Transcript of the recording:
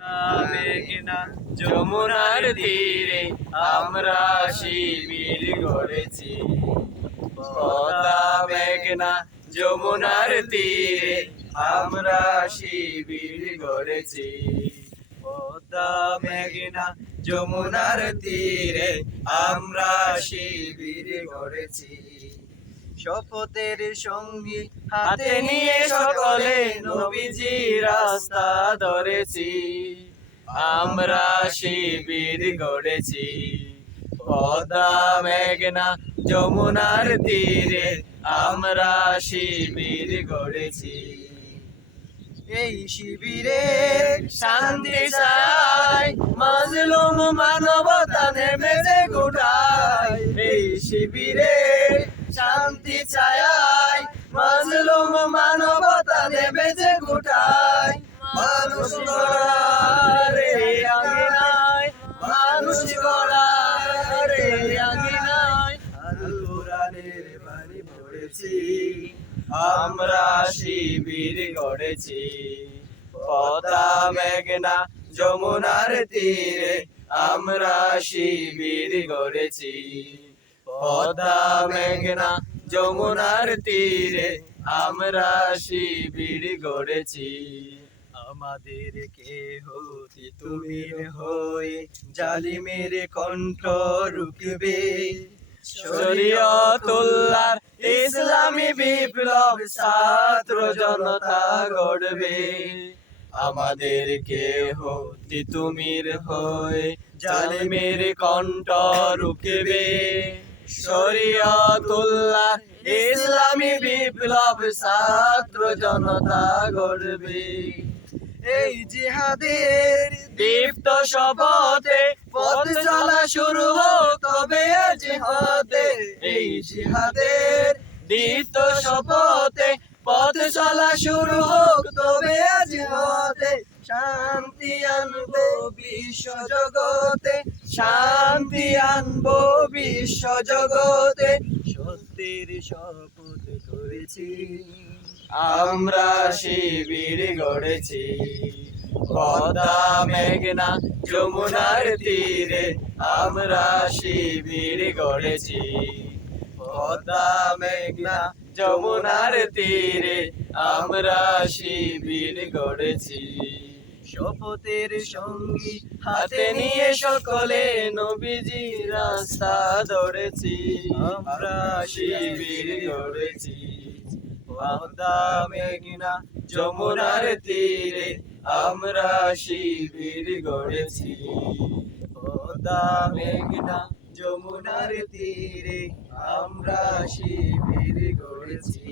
মেঘনা যমুনার তীরে আমরা শিবির গড়েছি। পদ্মা মেঘনা যমুনার তীরে আমরা শিবির গড়েছি। পদ্মা মেঘনা যমুনার তীরে আমরা শিবির গড়েছি। শপথের সঙ্গী হাতে নিয়ে সকলে নবীজি রাস্তা ধরেছি। আমরা শিবির গড়েছি। পদ্মা মেঘনা যমুনার তীরে আমরা শিবির গড়েছি। এই শিবিরে শান্তি চাই, মাজলুম মানবতা নেমেছে গোটায়। এই শিবিরে শান্তি চাই, মাজলুম মানবতা নেমেছে গোটায়। মানুষ গড়ারে আঙিনায়, মানুষ গড়ারে আঙিনায় আল কোরআনের বাণী পড়েছি। আমরা শিবির গড়েছি। পদ্মা মেঘনা যমুনার তীরে আমরা শিবির গড়েছি। পদ্মা মেঘনা যমুনার তীরে আমরা শিবির গড়েছি। আমাদের কেহ তিতুমির হয়ে জালিমের কণ্ঠ রুখবে। শরীয়তুল্লাহর ইসলামী বিপ্লব ছাত্র জনতা গড়বে। আমাদের কেহ তিতুমির হয়ে জালিমের কণ্ঠ রুখবে। শরীয়তুল্লাহর ইসলামী বিপ্লব ছাত্র জনতা গড়বে। এই জিহাদের দীপ্ত শপথে পথ চলা শুরু হোক তবে জিহাদে। এই জিহাদের দীপ্ত শপথে পথ চলা শুরু হোক তবে জিহাদে। শান্তি আনবো বিশ্ব জগতে, শান্তি আনবো বিশ্ব জগতে। সত্যের শপথ করেছি, আমরা শিবির গড়েছি। পদ্মা মেঘনা যমুনার তীরে আমরা শিবির গড়েছি। পদ্মা মেঘনা যমুনার তীরে আমরা শিবির গড়েছি। শপথের সঙ্গী হাতে নিয়ে সকলে নবীজি রাস্তা ধরেছি। আমরা শিবির গড়েছি। পদ্মা মেঘনা যমুনার তীরে আমরা শিবির গড়েছি। পদ্মা মেঘনা যমুনার তীরে আমরা শিবির গড়েছি।